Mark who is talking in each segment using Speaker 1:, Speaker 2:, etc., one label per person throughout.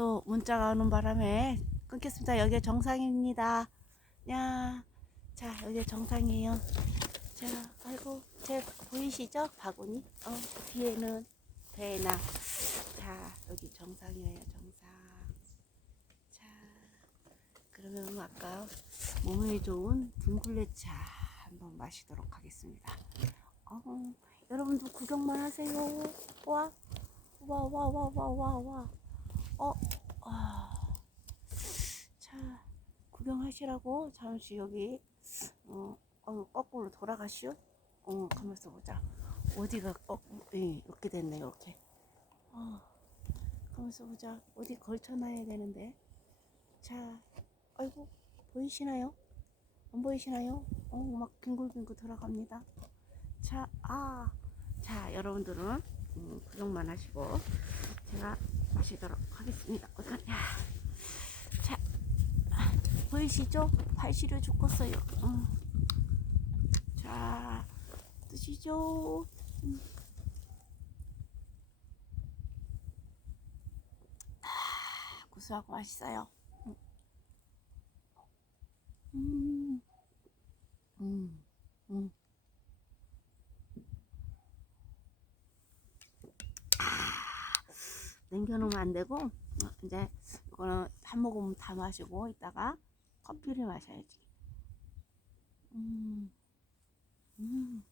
Speaker 1: 또 문자가 오는 바람에 끊겼습니다. 여기 정상입니다. 야, 자 여기 정상이에요. 자, 아이고 제 보이시죠? 바구니. 어 뒤에는 배나. 자 여기 정상이에요. 정상. 자 그러면 아까 몸에 좋은 둥글레차 한번 마시도록 하겠습니다. 어, 여러분도 구경만 하세요. 와, 와, 와, 와, 와, 와, 와. 어, 아, 자, 구경하시라고 잠시 여기 어, 어 거꾸로 돌아가시오. 어, 가만있어 보자. 어디가 거, 예, 이렇게 됐네, 이렇게. 어, 가만있어 보자. 어디 걸쳐놔야 되는데. 자, 아이고, 보이시나요? 안 보이시나요? 어, 막 빙글빙글 돌아갑니다. 자, 아, 자, 여러분들은 음, 구경만 하시고 제가 마시도록 하겠습니다. 어디 갔냐? 자, 아, 보이시죠? 발시려 죽겠어요. 음. 자, 드시죠. 음. 아, 구수하고 맛있어요. 음, 음, 음. 남겨놓으면 안 되고 어, 이제 이거는 한 모금 다 마시고 이따가 커피를 마셔야지. 음, 음,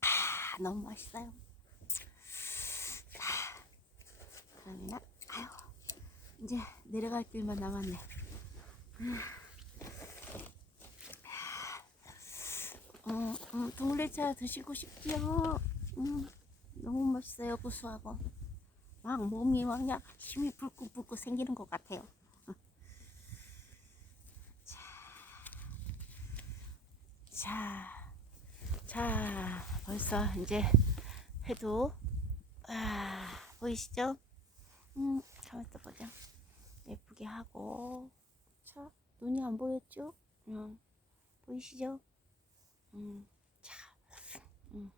Speaker 1: 아 너무 맛있어요. 자, 그러면 아유 이제 내려갈 길만 남았네. 음, 음, 동물레차 드시고 싶지요. 음. 너무 멋있어요 구수하고 막 몸이 막 그냥 힘이 불끈불끈 생기는 것 같아요 자, 자, 자 벌써 이제 해도 아, 보이시죠? 음, 가만 있어 보자 예쁘게 하고 자 눈이 안 보였죠? 음, 보이시죠? 음, 자, 음.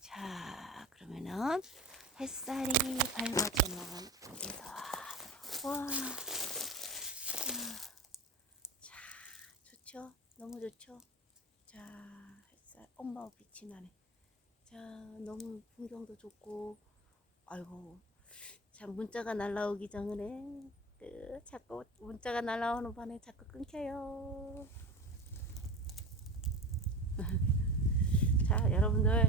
Speaker 1: 자, 그러면은 햇살이 밝아지는 쪽에서 와, 자, 좋죠? 너무 좋죠? 자, 햇살, 엄마 빛이 나네. 자, 너무 풍경도 좋고, 아이고, 참 문자가 날라오기 전에 그 자꾸 문자가 날라오는 반에 자꾸 끊겨요. 자, 여러분들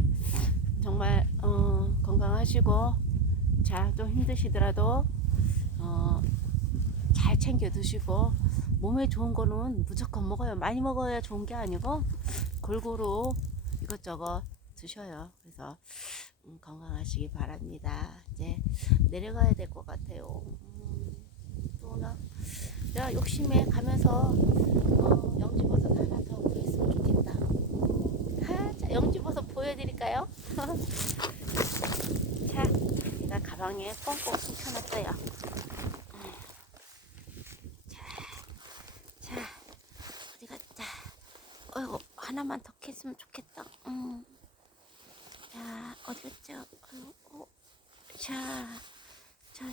Speaker 1: 정말 어, 건강하시고 자, 좀 힘드시더라도 어, 잘 챙겨 드시고 몸에 좋은 거는 무조건 먹어요. 많이 먹어야 좋은 게 아니고 골고루 이것저것 드셔요. 그래서 음, 건강하시기 바랍니다. 이제 내려가야 될 것 같아요. 음, 또 나 내가 욕심에 가면서 어, 영지버섯 하나 더 구했으면 좋겠다. 아, 자, 영지버섯 보여드릴까요? 자, 제가 가방에 뻥뻥 숨겨놨어요. 자, 자, 어디 갔다. 어이구, 하나만 더 캤으면 좋겠다. 음. 자, 어디 갔죠? 어이구, 어. 자, 자,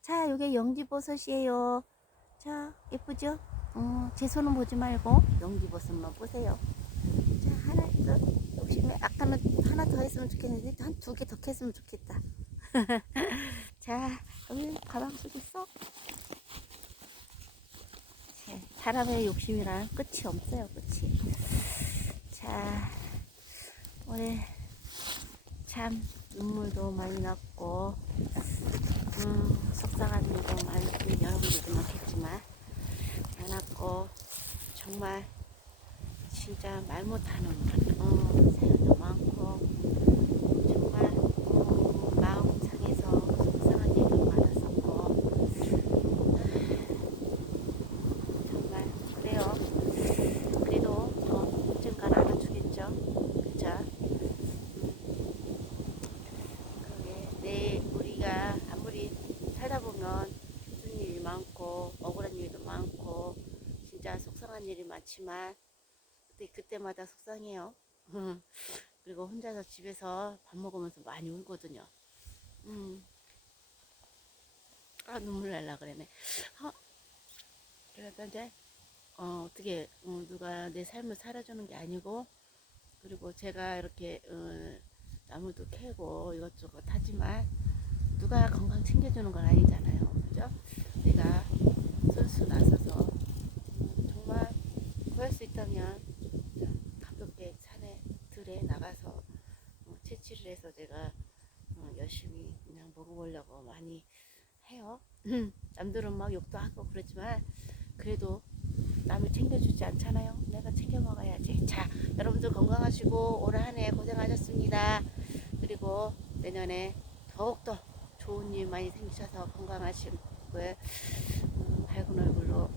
Speaker 1: 자, 요게 영지버섯이에요. 자, 예쁘죠? 어, 제 손은 보지 말고 영지버섯만 보세요. 자, 하나 더 욕심에 아까는 하나 더 했으면 좋겠는데 한 두 개 더 했으면 좋겠다. 자, 여기 가방 속에 있어. 자, 사람의 욕심이란 끝이 없어요, 끝이. 자, 올해 참 눈물도 많이 났고, 음, 속상한 일도 많고, 여러분들도 많겠지만, 많았고, 정말 진짜 말 못하는 어, 사연도 많고, 정말 어, 마음 상해서 속상한 일도 많았었고, 정말 그래요. 그래도 어, 언젠간 알아주겠죠. 그죠? 그게 내 우리가 아무리 살다 보면 힘든 일이 많고 억울한 일도 많고 진짜 속상. 속상한 일이 많지만 그때 그때마다 속상해요. 그리고 혼자서 집에서 밥 먹으면서 많이 울거든요. 음. 아 눈물 날라 그러네. 어, 그래서 이제 어, 어떻게 어, 누가 내 삶을 살아주는 게 아니고 그리고 제가 이렇게 어, 나무도 캐고 이것저것 하지만 누가 건강 챙겨주는 건 아니잖아요. 그죠? 내가 음, 정말 자, 가볍게 산에 들에 나가서 어, 채취를 해서 제가 어, 열심히 그냥 먹어보려고 많이 해요. 남들은 막 욕도 하고 그러지만 그래도 남을 챙겨주지 않잖아요. 내가 챙겨 먹어야지. 자, 여러분들 건강하시고 올 한 해 고생하셨습니다. 그리고 내년에 더욱더 좋은 일 많이 생기셔서 건강하시고 음, 밝은 얼굴로